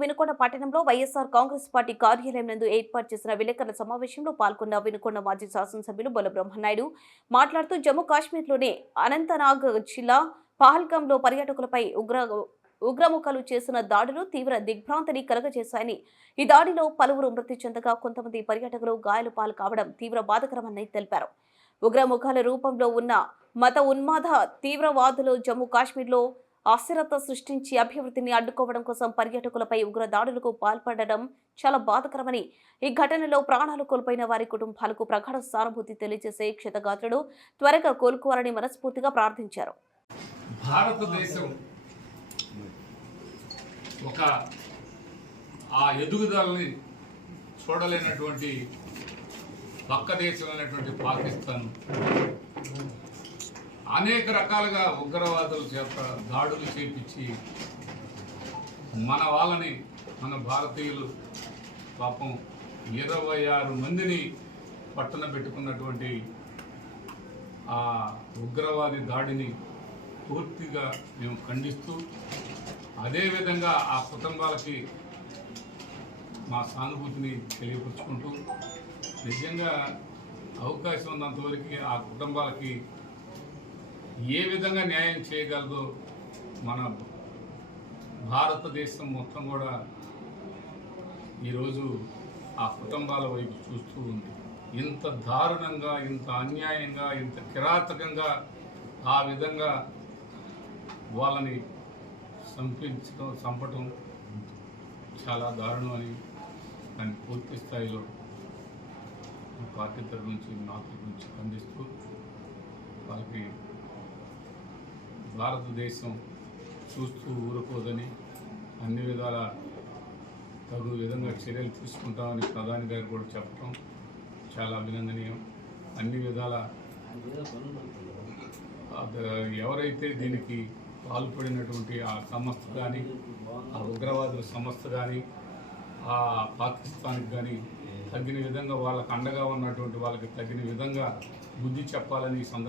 వినుకొండ పట్టణంలో వైఎస్ఆర్ కాంగ్రెస్ పార్టీ కార్యాలయం నందు ఏర్పాటు చేసిన విలేకరుల సమావేశంలో పాల్గొన్న వినుకొండ మాజీ శాసనసభ్యులు బలబ్రహ్మనాయుడు మాట్లాడుతూ జమ్మూ కాశ్మీర్లోని అనంతనాగ్ జిల్లా పహల్గాంలో పర్యాటకులపై ఉగ్ర ఉగ్రముఖాలు చేసిన దాడులు తీవ్ర దిగ్భ్రాంతిని కలగజేశాయని. ఈ దాడిలో పలువురు మృతి చెందగా కొంతమంది పర్యాటకులు గాయాలు పాలు కావడం తీవ్ర బాధకరమని తెలిపారు. ఉగ్రముఖాల రూపంలో ఉన్న మత ఉన్మాద తీవ్రవాదులు జమ్మూ కాశ్మీర్లో అస్థిరత సృష్టించి అభివృద్ధిని అడ్డుకోవడం కోసం పర్యాటకులపై ఉగ్ర దాడులకు పాల్పడడం చాలా బాధకరమని ఈ ఘటనలో ప్రాణాలు కోల్పోయిన వారి కుటుంబాలకు ప్రగాఢ సానుభూతి తెలియజేసే క్షతగాత్రుడు త్వరగా కోలుకోవాలని మనస్ఫూర్తిగా ప్రార్థించారు. భారతదేశం ఒక ఆ ఎదుగుదలని చూడలేనటువంటి పక్క దేశం అనేటువంటి పాకిస్తాన్ అనేక రకాలుగా ఉగ్రవాదుల చేత దాడులు చేపించి మన వాళ్ళని మన భారతీయులు పాపం ఇరవై ఆరు మందిని పట్టణ పెట్టుకున్నటువంటి ఆ ఉగ్రవాది దాడిని పూర్తిగా మేము ఖండిస్తూ అదేవిధంగా ఆ కుటుంబాలకి మా సానుభూతిని తెలియపరుచుకుంటూ నిజంగా అవకాశం ఉన్నంతవరకు ఆ కుటుంబాలకి ఏ విధంగా న్యాయం చేయగలదో మన భారతదేశం మొత్తం కూడా ఈరోజు ఆ కుటుంబాల వైపు చూస్తూ ఉంది. ఇంత దారుణంగా ఇంత అన్యాయంగా ఇంత కిరాతకంగా ఆ విధంగా వాళ్ళని చంపించడం చంపటం చాలా దారుణం అని దాన్ని పూర్తి స్థాయిలో పార్టీ తరఫు నుంచి నాకు గురించి ఖండిస్తూ వాళ్ళకి భారతదేశం చూస్తూ ఊరుకోదని అన్ని విధాల తగు విధంగా చర్యలు తీసుకుంటామని ప్రధాని గారు కూడా చెప్పడం చాలా అభినందనీయం. అన్ని విధాల ఎవరైతే దీనికి పాల్పడినటువంటి ఆ సంస్థ కానీ ఆ ఉగ్రవాదుల సంస్థ కానీ ఆ పాకిస్తాన్కి కానీ తగిన విధంగా వాళ్ళకు అండగా ఉన్నటువంటి వాళ్ళకి తగిన విధంగా బుద్ధి చెప్పాలని ఈ సందర్భంగా